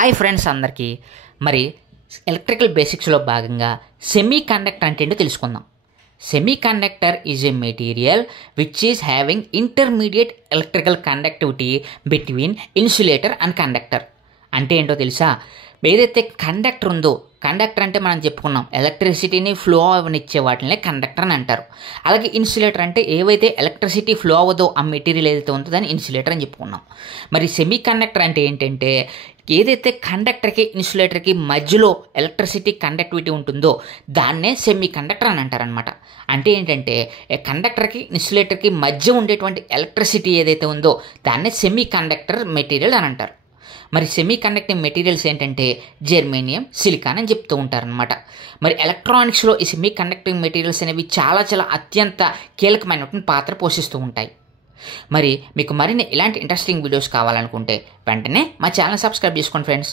Hi friends అందరికీ మరి electrical బేసిక్స్లో భాగంగా సెమీ కండక్టర్ అంటే ఏంటో తెలుసుకుందాం. Semi conductor is a material which is having intermediate electrical conductivity between insulator and conductor. అంటే ఏంటో తెలుసా? ఏదైతే కండక్టర్ ఉందో, కండక్టర్ అంటే మనం చెప్పుకున్నాం ఎలక్ట్రిసిటీని ఫ్లో అవనిచ్చే వాటిని కండక్టర్ అని అంటారు. అలాగే ఇన్సులేటర్ అంటే ఏవైతే ఎలక్ట్రిసిటీ ఫ్లో అవ్వదో ఆ మెటీరియల్ ఏదైతే ఉందో దాన్ని ఇన్సులేటర్ అని చెప్పుకున్నాం. మరి సెమీ కండక్టర్ అంటే ఏంటంటే ఏదైతే కండక్టర్కి ఇన్సులేటర్కి మధ్యలో ఎలక్ట్రిసిటీ కండక్టివిటీ ఉంటుందో దాన్నే సెమీ కండక్టర్ అని అంటారనమాట. అంటే ఏంటంటే కండక్టర్కి ఇన్సులేటర్కి మధ్య ఉండేటువంటి ఎలక్ట్రిసిటీ ఏదైతే ఉందో దాన్నే సెమీ కండక్టర్ మెటీరియల్ అని అంటారు. మరి సెమీ కండక్టింగ్ మెటీరియల్స్ ఏంటంటే జెర్మేనియం, సిలికాన్ అని చెప్తూ ఉంటారనమాట. మరి ఎలక్ట్రానిక్స్లో ఈ సెమీ కండక్టింగ్ మెటీరియల్స్ అనేవి చాలా అత్యంత కీలకమైనటువంటి పాత్ర పోషిస్తూ ఉంటాయి. మరి మీకు మరిన్ని ఇలాంటి ఇంట్రెస్టింగ్ వీడియోస్ కావాలనుకుంటే వెంటనే మా ఛానల్ సబ్స్క్రైబ్ చేసుకోండి ఫ్రెండ్స్.